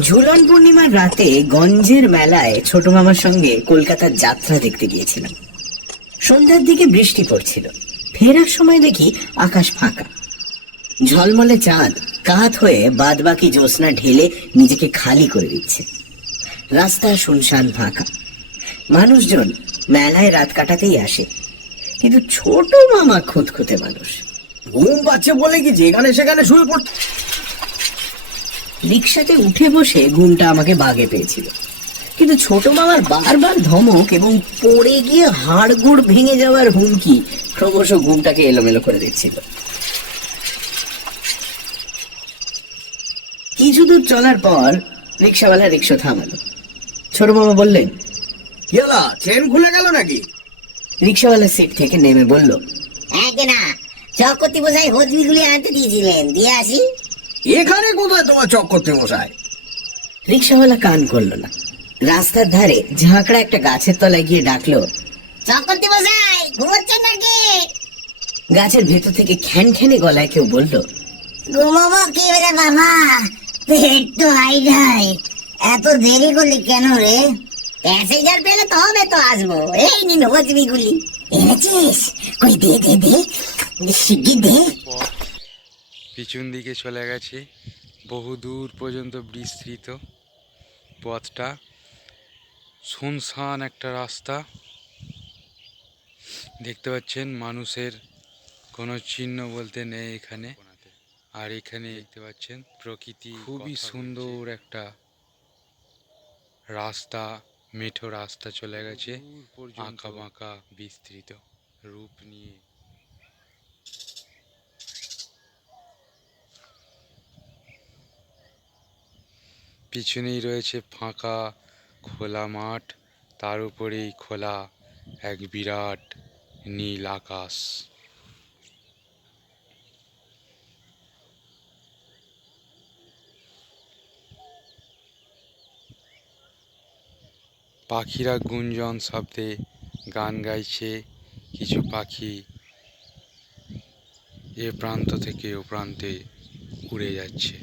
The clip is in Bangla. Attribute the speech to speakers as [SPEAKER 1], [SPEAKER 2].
[SPEAKER 1] ঝুলন পূর্ণিমার রাতে গঞ্জের মেলায় ছোট মামার সঙ্গে কলকাতার যাত্রা দেখতে গিয়েছিলাম। সন্ধ্যার দিকে বৃষ্টি পড়ছিল। ফেরার সময় দেখি আকাশ ফাঁকা। ঝলমলে চাঁদ, কাত হয়ে বাদবাকি জ্যোৎস্না ঢেলে নিজেকে খালি করে দিচ্ছে। রাস্তা শুনশান ফাঁকা। মানুষজন মেলায় রাত কাটাতেই আসে। কিন্তু ছোট মামা খুঁতখুঁতে মানুষ।
[SPEAKER 2] ঘুম পাচ্ছে বলে কি যেখানে সেখানে শুয়ে পড়তে
[SPEAKER 1] রিক্সাতে উঠে বসে ঘুমটা আমাকে বাগে পেয়েছিল। কিন্তু ছোট মামার বারবার ধমক এবং পড়ে গিয়ে হাড়গোড় ভেঙে যাওয়ার হুমকি ক্রমশ ঘুমটাকে এলোমেলো করে দিচ্ছিল। কিছু দূর চলার পর রিক্সাওয়ালা রিক্সা থামালো। ছোট মামা বললেন
[SPEAKER 2] গেলা চেন খুলে গেল নাকি?
[SPEAKER 1] রিক্সাওয়ালা সিট থেকে নেমে বলল
[SPEAKER 3] হ্যাঁ না চকতি বসাই হজবিগুলি আনতে দিয়েছিলেন দিয়ে আসি।
[SPEAKER 2] এখানে কোথায় তোমার চক করতে মশাই?
[SPEAKER 1] রিক্সাওয়ালা কান করল না। রাস্তার ধারে ঝাঁকড়া একটা গাছের তলায় গিয়ে ডাকলো
[SPEAKER 3] চকতি বসাই ঘুমোচ্ছেন নাকি?
[SPEAKER 1] গাছের ভেতর থেকে খ্যান খ্যানে গলায় কেউ বলল
[SPEAKER 3] ঘুমাবো কি রে বাবা? পেট তো হাই হাই এত দেরি করলি কেন রে? প্যাসেঞ্জার পেলে তবে তো আসব। এই নিন হজবিগুলি এনেছিস? কই দে দে দে। শিগগির দে।
[SPEAKER 4] পিছন দিকে চলে গেছে। বহু দূর পর্যন্ত বিস্তৃত পথটা। শুনশান একটা রাস্তা। দেখতে পাচ্ছেন মানুষের কোনো চিহ্ন বলতে নেই এখানে। আর এখানে দেখতে পাচ্ছেন প্রকৃতি। খুবই সুন্দর একটা রাস্তা মেঠো রাস্তা চলে গেছে। আঁকা বাঁকা বিস্তৃত। রূপ নিয়ে পিছনেই রয়েছে ফাঁকা খোলা মাঠ, তার উপরেই খোলা এক বিরাট নীল আকাশ। পাখিরা গুঞ্জন শব্দে গান গাইছে, কিছু পাখি এ প্রান্ত থেকে ও প্রান্তে উড়ে যাচ্ছে।